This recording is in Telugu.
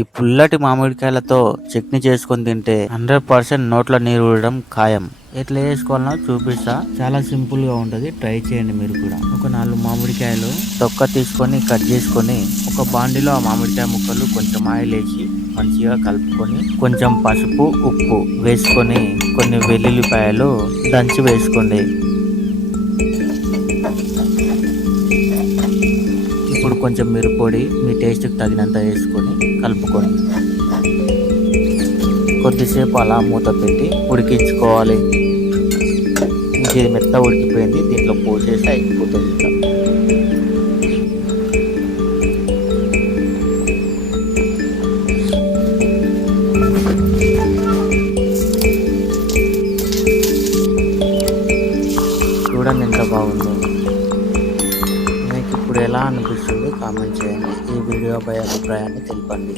ఈ పుల్లటి మామిడికాయలతో చట్నీ చేసుకొని తింటే 100% నోట్లో నీరు ఊరడం ఖాయం. ఎట్లా చేసుకోవాలనో చూపిస్తా. చాలా సింపుల్ గా ఉంటది. ట్రై చేయండి మీరు కూడా. ఒక 4 మామిడికాయలు తొక్క తీసుకొని కట్ చేసుకొని ఒక బాండిలో ఆ మామిడికాయ ముక్కలు కొంచెం ఆయిల్ వేసి మంచిగా కలుపుకొని కొంచెం పసుపు ఉప్పు వేసుకొని కొన్ని వెల్లుల్లిపాయలు దంచి వేసుకోండి. ఇప్పుడు కొంచెం మిరప్పొడి మీ టేస్ట్కి తగినంత వేసుకొని కలుపుకోండి. కొద్దిసేపు అలా మూత పెట్టి ఉడికించుకోవాలి. ఇది మెత్త ఉడికిపోయింది. దీంట్లో పోసేసి అయిపోతుంది. ఇంకా చూడండి ఎంత బాగుందో. మీకు ఇప్పుడు ఎలా అనిపిస్తుంది కామెంట్ చేయండి. ఈ వీడియోపై అభిప్రాయాన్ని తెలపండి.